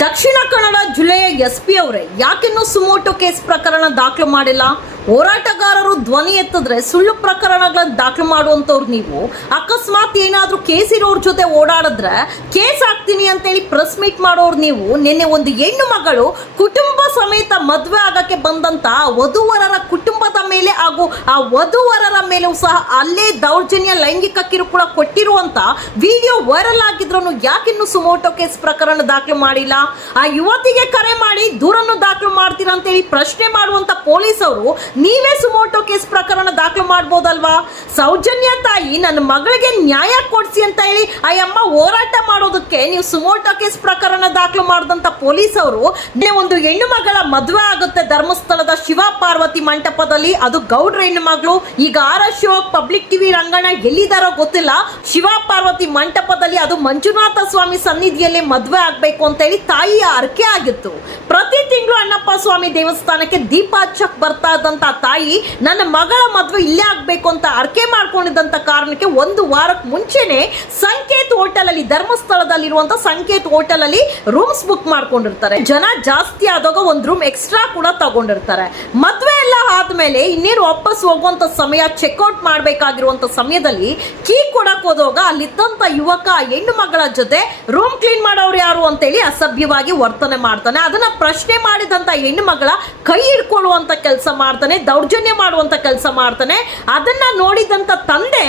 ದಕ್ಷಿಣ ಕನ್ನಡ ಜಿಲ್ಲೆಯ ಎಸ್ಪಿ ಅವರೇ ಯಾಕಿನ್ನೂ suo motu case ಪ್ರಕರಣ ದಾಖಲು ಮಾಡಿಲ್ಲ? ಹೋರಾಟಗಾರರು ಧ್ವನಿ ಎತ್ತಿದ್ರೆ ಸುಳ್ಳು ಪ್ರಕರಣಗಳನ್ನು ದಾಖಲು ಮಾಡುವಂತವ್ರು ನೀವು ಅಕಸ್ಮಾತ್ ಏನಾದ್ರೂ ಕೇಸ್ ಇರೋರ್ ಜೊತೆ ಓಡಾಡಿದ್ರೆ ಕೇಸ್ ಹಾಕ್ತೀನಿ ಅಂತೇಳಿ ಪ್ರೆಸ್ ಮೀಟ್ ಮಾಡೋರು ನೀವು. ನಿನ್ನೆ ಒಂದು ಹೆಣ್ಣು ಮಗಳು ಕುಟುಂಬ ಸಮೇತ ಮದುವೆ ಆಗಕ್ಕೆ ಬಂದಂತ ವಧುವರರ ಕುಟುಂಬದ ಮೇಲೆ ಹಾಗೂ ಆ ವಧುವರರ ಮೇಲೂ ಸಹ ಅಲ್ಲೇ ದೌರ್ಜನ್ಯ ಲೈಂಗಿಕ ಕಿರುಕುಳ ಕೊಟ್ಟಿರುವಂತ ವಿಡಿಯೋ ವೈರಲ್ ಆಗಿದ್ರು ಯಾಕಿನ್ನು ಸುಮೋಟೋ ಕೇಸ್ ಪ್ರಕರಣ ದಾಖಲು ಮಾಡಿಲ್ಲ? ಆ ಯುವತಿಗೆ ಕರೆ ಮಾಡಿ ದೂರನ್ನು ದಾಖಲು ಮಾಡ್ತೀರಾ ಅಂತೇಳಿ ಪ್ರಶ್ನೆ ಮಾಡುವಂತ ಪೊಲೀಸ್ ಅವರು ನೀವೇ ಸುಮೋಟೋ ಕೇಸ್ ಪ್ರಕರಣ ದಾಖಲು ಮಾಡಬಹುದಲ್ವಾ? ಸೌಜನ್ಯ ತಾಯಿ ನನ್ನ ಮಗಳಿಗೆ ನ್ಯಾಯ ಕೊಡಿಸಿ ಅಂತ ಹೇಳಿ ಆ ಅಮ್ಮ ಹೋರಾಟ ಮಾಡೋದಕ್ಕೆ ನೀವು ಸುಮೋಟೋ ಕೇಸ್ ಪ್ರಕರಣ ದಾಖಲು ಮಾಡಿದಂತ ಪೊಲೀಸ್ ಅವರು ಒಂದು ಹೆಣ್ಣು ಮಗಳ ಮದುವೆ ಆಗುತ್ತೆ ಧರ್ಮಸ್ಥಳದ ಶಿವ ಪಾರ್ವತಿ ಮಂಟಪದಲ್ಲಿ. ಅದು ಗೌಡ್ರ ಹೆಣ್ಣು ಮಗಳು. ಈಗ ಆರ್ ಪಬ್ಲಿಕ್ ಟಿವಿ ರಂಗಣ ಎಲ್ಲಿದಾರೋ ಗೊತ್ತಿಲ್ಲ, ಶಿವ ಪಾರ್ವತಿ ಮಂಟಪದಲ್ಲಿ ಅದು ಮಂಜುನಾಥ ಸ್ವಾಮಿ ಸನ್ನಿಧಿಯಲ್ಲಿ ಮದುವೆ ಆಗ್ಬೇಕು ಅಂತ ಹೇಳಿ ತಾಯಿಯ ಅರ್ಕೆ ಆಗಿತ್ತು. ಪ್ರತಿ ತಿಂಗಳು ಅಣ್ಣಪ್ಪ ಸ್ವಾಮಿ ದೇವಸ್ಥಾನಕ್ಕೆ ದೀಪ ಹಚ್ಚಕ್ ಬರ್ತಾ ಇದ್ದಂತ ತಾಯಿ ನನ್ನ ಮಗಳ ಮದುವೆ ಇಲ್ಲೇ ಆಗ್ಬೇಕು ಅಂತ ಅರ್ಕೆ ಮಾಡ್ಕೊಂಡಿದ್ದಂತ ಕಾರಣಕ್ಕೆ ಒಂದು ವಾರಕ್ಕೆ ಮುಂಚೆನೆ ಸಂಕೇತ್ ಹೋಟೆಲ್ ಅಲ್ಲಿ ಧರ್ಮಸ್ಥಳದಲ್ಲಿರುವಂತ ಸಂಕೇತ್ ಹೋಟೆಲ್ ಅಲ್ಲಿ ರೂಮ್ಸ್ ಬುಕ್ ಮಾಡ್ಕೊಂಡಿರ್ತಾರೆ. ಜನ ಜಾಸ್ತಿ ಆದಾಗ ಒಂದು ರೂಮ್ ಎಕ್ಸ್ಟ್ರಾ ಕೂಡ ತಗೊಂಡಿರ್ತಾರೆ. ಮದುವೆ ಎಲ್ಲ ಆದ್ಮೇಲೆ ಇನ್ನೇನು ವಾಪಸ್ ಹೋಗುವಂತ ಸಮಯ, ಚೆಕ್ಔಟ್ ಮಾಡ್ಬೇಕಾಗಿರುವಂತ ಸಮಯದಲ್ಲಿ ಕೀ ಕೊಡಕ್ ಹೋದಾಗ ಅಲ್ಲಿದ್ದಂತ ಯುವಕ ಹೆಣ್ಣು ಮಗಳ ಜೊತೆ ರೂಮ್ ಕ್ಲೀನ್ ಮಾಡೋರು ಯಾರು ಅಂತೇಳಿ ಅಸಭ್ಯವಾಗಿ ವರ್ತನೆ ಮಾಡ್ತಾನೆ. ಅದನ್ನ ಪ್ರಶ್ನೆ ಮಾಡಿದಂತ ಹೆಣ್ಣು ಮಗಳ ಕೈ ಹಿಡ್ಕೊಳ್ಳುವಂತ ಕೆಲಸ ಮಾಡ್ತಾನೆ, ದೌರ್ಜನ್ಯ ಮಾಡುವಂತ ಕೆಲಸ ಮಾಡ್ತಾನೆ. ಅದನ್ನ ನೋಡಿದಂತ ತಂದೆ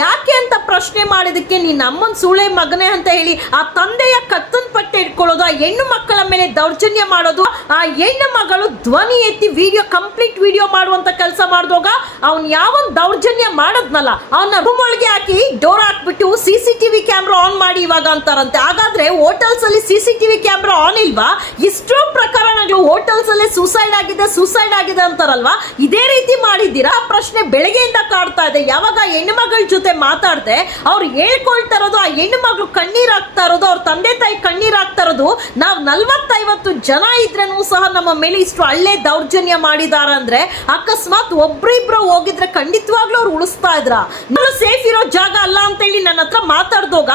ಯಾಕೆ ಅಂತ ಪ್ರಶ್ನೆ ಮಾಡಿದಕ್ಕೆ ನೀನ್ ಅಮ್ಮನ್ ಸೂಳೆ ಮಗನೇ ಅಂತ ಹೇಳಿ ಆ ತಂದೆಯ ಕತ್ತನ್ ಪಟ್ಟೆ ಇಟ್ಕೊಳ್ಳೋದು, ಆ ಹೆಣ್ಣು ಮಕ್ಕಳ ಮೇಲೆ ದೌರ್ಜನ್ಯ ಮಾಡೋದು, ಆ ಹೆಣ್ಣು ಮಗಳು ಧ್ವನಿ ಎತ್ತಿ ಕಂಪ್ಲೀಟ್ ವಿಡಿಯೋ ಮಾಡುವಂತ ಕೆಲಸ ಮಾಡಿದಾಗ ಅವ್ನ್ ಯಾವನ್ ದೌರ್ಜನ್ಯ ಮಾಡದ್ನಲ್ಲ ಅವನ ರೂಮ್ ಒಳಗೆ ಹಾಕಿ ಡೋರ್ ಹಾಕ್ಬಿಟ್ಟು ಸಿಸಿಟಿವಿ ಕ್ಯಾಮ್ರಾ ಆನ್ ಮಾಡಿ ಇವಾಗ ಅಂತಾರಂತೆ. ಹಾಗಾದ್ರೆ ಹೋಟೆಲ್ಸ್ ಅಲ್ಲಿ ಸಿಸಿಟಿವಿ ಕ್ಯಾಮ್ರಾ ಆನ್ ಇಲ್ವಾ? ಇಷ್ಟೋ ಪ್ರಕರಣಗಳು ಹೋಟೆಲ್ಸ್ ಅಲ್ಲೇ ಸೂಸೈಡ್ ಆಗಿದೆ ಅಂತಾರಲ್ವಾ, ಇದೇ ರೀತಿ ಮಾಡಿದ್ದೀರಾ? ಪ್ರಶ್ನೆ ಬೆಳಗ್ಗೆಯಿಂದ ಕಾಡ್ತಾ ಇದೆ. ಯಾವಾಗ ಹೆಣ್ಣು ಮಗಳ ಜೊತೆ ಮಾತಾಡ್ದೆ ಅವ್ರು ಹೇಳ್ಕೊಳ್ತಾ ಇರೋದು, ಆ ಹೆಣ್ಣು ಮಗಳು ಕಣ್ಣೀರ್ ಆಗ್ತಾ ಇರೋದು, ಅವ್ರ ತಂದೆ ತಾಯಿ ಕಣ್ಣೀರ್ ಆಗ್ತಾ ಇರೋದು, ನಾವ್ 40-50 ಜನ ಇದ್ರೇನು ಸಹ ನಮ್ಮ ಮೇಲೆ ಇಷ್ಟು ಹಳ್ಳೆ ದೌರ್ಜನ್ಯ ಮಾಡಿದಾರ ಅಂದ್ರೆ ಅಕಸ್ಮಾತ್ ಒಬ್ರಿಬ್ರು ಹೋಗಿದ್ರೆ ಖಂಡಿತವಾಗ್ಲೂ ಅವ್ರು ಉಳಿಸ್ತಾ ಇದ್ರ. ನಾನು ಸೇಫ್ ಇರೋ ಜಾಗ ಅಲ್ಲ ಅಂತ ಹೇಳಿ ನನ್ನ ಹತ್ರ ಮಾತಾಡ್ದಾಗ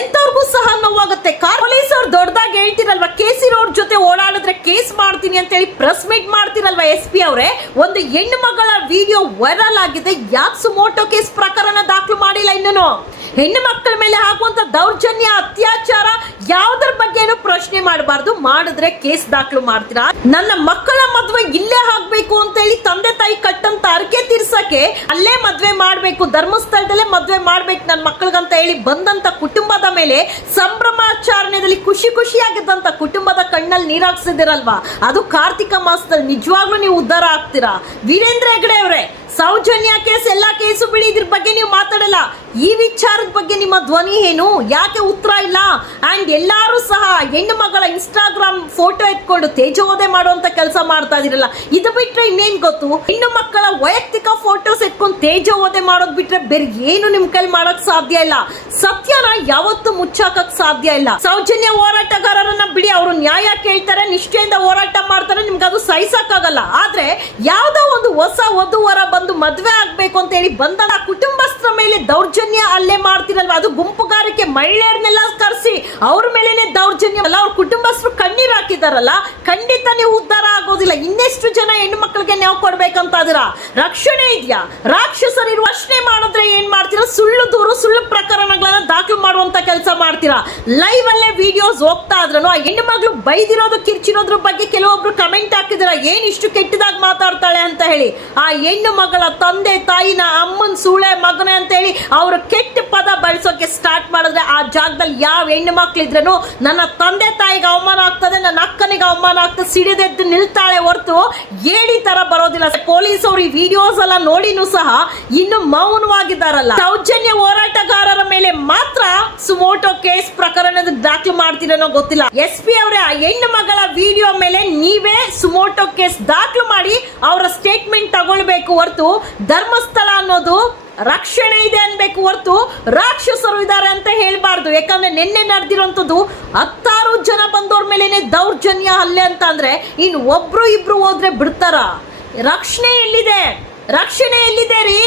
ಎಂತವ್ರಿಗೂ ಸಹ ನೋವಾಗುತ್ತೆ. ಪೊಲೀಸ್ ಅವ್ರು ದೊಡ್ಡದಾಗಿ ಹೇಳ್ತಿರಲ್ವಾ, ಕೇಸ್ ಇರೋರ್ ಜೊತೆ ಓಡಾಡಿದ್ರೆ ಕೇಸ್ ಮಾಡ್ತೀನಿ ಅಂತ ಹೇಳಿ ಪ್ರೆಸ್ ಮೀಟ್ ಮಾಡ್ತಿರಲ್ವಾ ಎಸ್ಪಿ ಅವರೇ. ಒಂದು ಹೆಣ್ಣು ಮಗಳ ವಿಡಿಯೋ ವೈರಲ್ ಆಗಿದೆ, ಯಾಕೆ ಸುಮೋಟೋ ಕೇಸ್ ಪ್ರಕರಣ ದಾಖಲು ಮಾಡಿಲ್ಲ? ಇನ್ನೂ ಹೆಣ್ಣು ಮಕ್ಕಳ ಮೇಲೆ ಆಗುವಂತ ದೌರ್ಜನ್ಯ, ಅತ್ಯಾಚಾರ ಯಾವುದರ ಬಗ್ಗೆನೂ ಪ್ರಶ್ನೆ ಮಾಡಬಾರ್ದು. ಮಾಡಿದ್ರೆ ಕೇಸ್ ದಾಖಲು ಮಾಡ್ತೀರಾ? ನನ್ನ ಮಕ್ಕಳ ಮದುವೆ ಇಲ್ಲೇ ಆಗ್ಬೇಕು ಅಂತ ಹೇಳಿ ತಂದೆ ತಾಯಿ ಕಟ್ಟಂತ ಅರ್ಕೆ ತೀರ್ಸಕ್ಕೆ ಅಲ್ಲೇ ಮದ್ವೆ ಮಾಡ್ಬೇಕು, ಧರ್ಮಸ್ಥಳದಲ್ಲೇ ಮದ್ವೆ ಮಾಡ್ಬೇಕು ನನ್ನ ಮಕ್ಕಳಿಗಂತ ಹೇಳಿ ಬಂದಂತ ಕುಟುಂಬದ ಮೇಲೆ ಸಂಭ್ರಮಾಚರಣೆಯಲ್ಲಿ ಖುಷಿಯಾಗಿದ್ದಂತ ಕುಟುಂಬದ ಕಣ್ಣಲ್ಲಿ ನೀರಾಕ್ಸಿದಿರಲ್ವಾ, ಅದು ಕಾರ್ತಿಕ ಮಾಸದಲ್ಲಿ ನಿಜವಾಗ್ಲೂ ನೀವು ಉದ್ಧಾರ ಆಗ್ತೀರಾ? ವೀರೇಂದ್ರ ಹೆಗಡೆ ಅವರೇ, ಸೌಜನ್ಯ ಕೇಸ್ ಎಲ್ಲಾ ಕೇಸು ಬಿಡಿ, ಇದ್ರ ಬಗ್ಗೆ ನೀವು ಮಾತಾಡಲ್ಲ. ಈ ವಿಚಾರದ ಬಗ್ಗೆ ನಿಮ್ಮ ಧ್ವನಿ ಏನು? ಯಾಕೆ ಉತ್ತರ ಇಲ್ಲ? ಅಂಡ್ ಎಲ್ಲಾರು ಸಹ ಹೆಣ್ಣು ಮಗಳ ಇನ್ಸ್ಟಾಗ್ರಾಮ್ ಫೋಟೋ ಎತ್ಕೊಂಡು ತೇಜೋವಧೆ ಮಾಡುವಂತ ಕೆಲಸ ಮಾಡ್ತಾ ಇದೀರಲ್ಲ, ಇದು ಬಿಟ್ರೆ ಇನ್ನೇನ್ ಗೊತ್ತು? ಹೆಣ್ಣು ಮಕ್ಕಳ ವೈಯಕ್ತಿಕ ಫೋಟೋಸ್ ಎತ್ಕೊಂಡು ತೇಜೋವಧೆ ಮಾಡೋದ್ ಬಿಟ್ರೆ ಬೇರೆ ಏನು ನಿಮ್ ಕೈಲಿ ಮಾಡಕ್ ಸಾಧ್ಯ ಇಲ್ಲ. ಸತ್ಯನ ಯಾವತ್ತೂ ಮುಚ್ಚಾಕಕ್ ಸಾಧ್ಯ ಇಲ್ಲ. ಸೌಜನ್ಯ ಹೋರಾಟಗಾರರನ್ನ ಬಿಡಿ, ಅವರು ನ್ಯಾಯ ಕೇಳ್ತಾರೆ, ನಿಷ್ಠೆಯಿಂದ ಹೋರಾಟ ಮಾಡ್ತಾರೆ, ನಿಮ್ಗೆ ಅದು ಸಹಿಸಕ್ಕಾಗಲ್ಲ. ಆದ್ರೆ ಯಾವ್ದೋ ಒಂದು ಹೊಸ ವಧುವರ ಬಂದು ಮದ್ವೆ ಆಗ್ಬೇಕು ಅಂತ ಹೇಳಿ ಬಂದ ಕುಟುಂಬಸ್ಥರ ಮೇಲೆ ದೌರ್ಜನ್ಯ ಅಲ್ಲೇ ಮಾಡ್ತಿರಲ್ವಾ, ಅದು ಗುಂಪುಗಾರಿಕೆ, ಮಹಿಳೆಯರನ್ನೆಲ್ಲ ಕರೆಸಿ ಅವ್ರ ಮೇಲೇನೆ ದೌರ್ಜನ್ಯ ಅಲ್ಲ, ಅವ್ರ ಕುಟುಂಬಸ್ಥರು ಕಣ್ಣೀರ್ ಹಾಕಿದಾರಲ್ಲ, ಖಂಡಿತ ನೀವು ಉದ್ಧಾರ ಆಗೋದಿಲ್ಲ. ಇನ್ನೆಷ್ಟು ಜನ ಹೆಣ್ಣು ಮಕ್ಕಳಿಗೆ ನೀವು ಕೊಡ್ಬೇಕಂತ ಇದೀರಾ? ರಕ್ಷಣೆ ಇದೆಯಾ? ರಾಕ್ಷಸರು ರಕ್ಷಣೆ ಮಾಡಿದ್ರೆ ಏನ್ ಮಾಡ್ತೀರಾ? ಸುಳ್ಳು ದೂರು, ಸುಳ್ಳು ಪ್ರಕರಣಗಳನ್ನ ದಾಖಲು ಮಾಡುವಂತ ಕೆಲಸ ಮಾಡ್ತೀರಾ. ಲೈವ್ ಅಲ್ಲೇ ವಿಡಿಯೋಸ್ ಹೋಗ್ತಾ ಇದ್ರೂ ಆ ಹೆಣ್ಣು ಮಗಳು ಬೈದಿರೋದು, ಕಿರ್ಚಿರೋದ್ರ ಬಗ್ಗೆ ಕೆಲವೊಬ್ರು ಕಮೆಂಟ್ ಹಾಕಿದಿರ, ಏನ್ ಇಷ್ಟು ಕೆಟ್ಟದಾಗಿ ಮಾತಾಡ್ತಾಳೆ ಅಂತ ಹೇಳಿ. ಆ ಹೆಣ್ಣು ಮಗಳ ತಂದೆ ತಾಯಿನ ಅಮ್ಮನ್ ಸೂಳೆ ಮಗನೇ ಅಂತ ಹೇಳಿ ಅವರು ಕೆಟ್ಟ ಪದ ಬಳಸೋಕೆ ಸ್ಟಾರ್ಟ್ ಮಾಡಿದ್ರೆ ಆ ಜಾಗದಲ್ಲಿ ಯಾವ ಹೆಣ್ಣು ಮಕ್ಳಿದ್ರೇನು ನನ್ನ ತಂದೆ ತಾಯಿಗೆ ಅವಮಾನ ಆಗ್ತದೆ, ನನ್ನ ಅಕ್ಕನಿಗೆ ಅವಮಾನ ಆಗ್ತದೆ, ಸಿಡಿದೆದ್ದು ನಿಲ್ತಾಳೆ ಹೊರತು ಏಡಿ ತರ ಬರೋದಿಲ್ಲ. ಪೊಲೀಸ್ ಅವರು ಈ ವಿಡಿಯೋಸ್ ಎಲ್ಲ ನೋಡಿನೂ ಸಹ ಇನ್ನು ಮೌನವಾಗಿದ್ದಾರಲ್ಲ. ಸೌಜನ್ಯ ಹೋರಾಟಗಾರರ ಮೇಲೆ ಮಾತ್ರ ಸುಮೋಟೋ ಕೇಸ್ ಪ್ರಕರಣದ ದಾಖಲು ಮಾಡ್ತೀರನೋ ಗೊತ್ತಿಲ್ಲ. ಎಸ್ಪಿ ಅವರೇ, ಆ ಹೆಣ್ಣು ಮಗಳ ವಿಡಿಯೋ ಮೇಲೆ ನೀವೇ ಸುಮೋಟೋ ಕೇಸ್ ದಾಖಲು ಮಾಡಿ ಅವರ ಸ್ಟೇಟ್ಮೆಂಟ್ ತಗೊಳ್ಬೇಕು ಹೊರತು ಧರ್ಮಸ್ಥಳ ಅನ್ನೋದು ರಕ್ಷಣೆ ಇದೆ ಅನ್ಬೇಕು ಹೊರತು ರಾಕ್ಷಸರು ಇದ್ದಾರೆ ಅಂತ ಹೇಳ್ಬಾರ್ದು. ಯಾಕಂದ್ರೆ ನಿನ್ನೆ ನಡೆದಿರುವಂತದ್ದು 10 ಜನ ಬಂದವ್ರ ಮೇಲೇನೆ ದೌರ್ಜನ್ಯ ಹಲ್ಲೆ ಅಂತ ಅಂದ್ರೆ ಇನ್ನು ಒಬ್ರು ಇಬ್ರು ಹೋದ್ರೆ ಬಿಡ್ತಾರ? ರಕ್ಷಣೆ ಎಲ್ಲಿದೆ ರೀ?